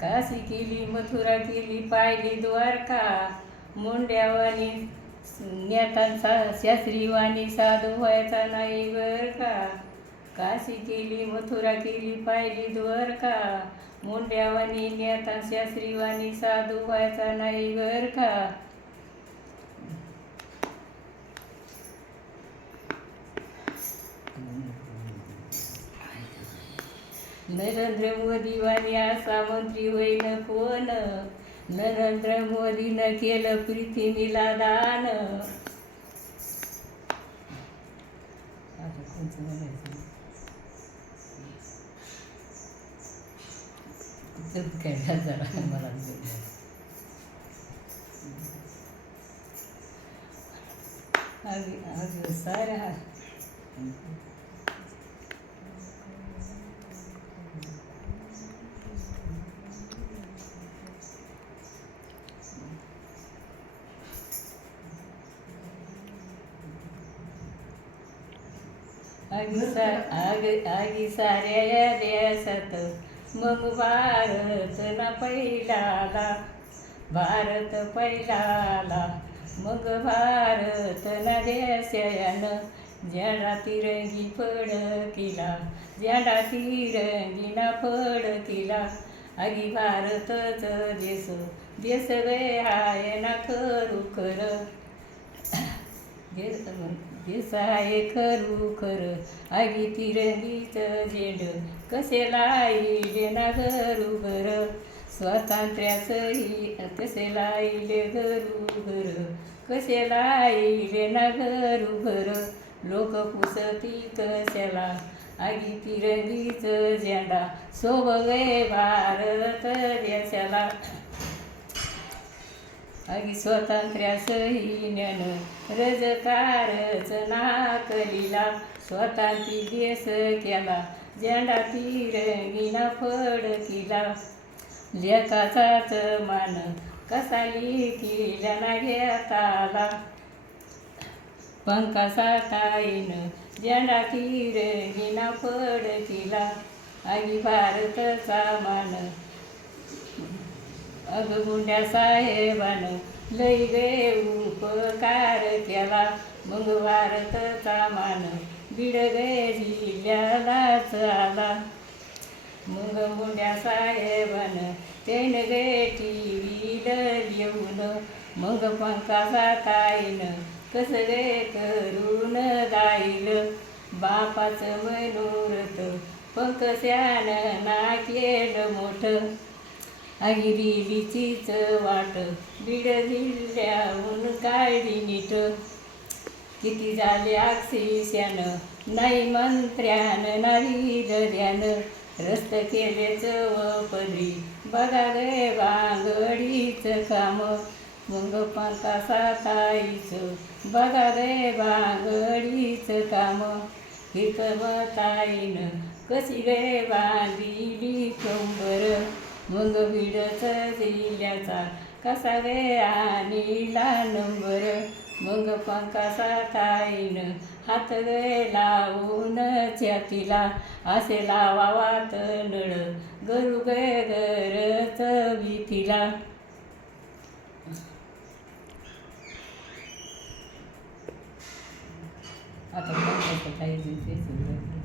काशी केली मथुरा केली पाहिली द्वारका मुंड्यावानी ज्ञातांचा शास्त्रीवाणी साधू व्हायचा नाही वर का? काशी केली मथुरा केली पाहिली द्वारका मुंड्यावानी नेता शास्त्रीवाणी साधू व्हायचा नाही वर का? नरेंद्र मोदी वाल्या असा मंत्री होईन कोण नरेंद्र मोदीनं केलं पृथ्वीला दान झालं मला बोलायचं. अगदी अगदी साऱ्या आगी सा आग आगी साऱ्या देशात मग भारत ना पहिलाला भारत पहिलाला. मग भारत ना देशायानं तिरंगी तिरंगी फडकिला ज्याला तिरंगी ना फडकिला. आगी भारतच देश देश वे हाय ना खरू खरं. देसाय खरू खर. आगी तिरंगीच झेंड. कसे लाईले ना घरू घर स्वातंत्र्याचंही कसे लाईले घरू घर कसे लाईले ना घरू घर लोक पुसती कशाला. आगी तिरंगीच झेंडा. सोबगे भारत देशाला. अगि स्वातंत्र्या ज्ञान रजकारच नाकलीला स्वतंत्री देश केला झेंडा तिरंगीना फडकिला लेखाचाच मान कसा लिहिला ना घेताला. पंखासा ताईनं झेंडा तिरंगीना फडकिला आगी भारतचा मान अगं गुंड्या साहेबानं लई गे उपकार केला. मग भारतचा मान बीड गे जिल्ह्यालाच आला. मग गुंड्या साहेबानं तेन गे टी व्ही येऊन मग पंखाचा ताईन कसं गे करून जाईल बापाचं मनोरथ पंकस्यानं ना केलं मोठं. आगिरीलीचीच वाट. बीड जिल्ह्याहून काढली नीट. किती झाले अक्षिष्यानं नाही मंत्र्यानं नाही दर्यानं. रस्त केले चवपदी बघा गे बांगडीच काम. मग पंका साताईच. बघा गे बांगडीच काम. हिकमताईनं कशी गे बांधिली कंबर मग भिडत जिल्ह्याचा कसा गे आणला नंबर? मग पंकासा ताईन हात गे लावून छातीला असे लावावात नळ. गरु गे गरच भीतीला आता काही दिवशी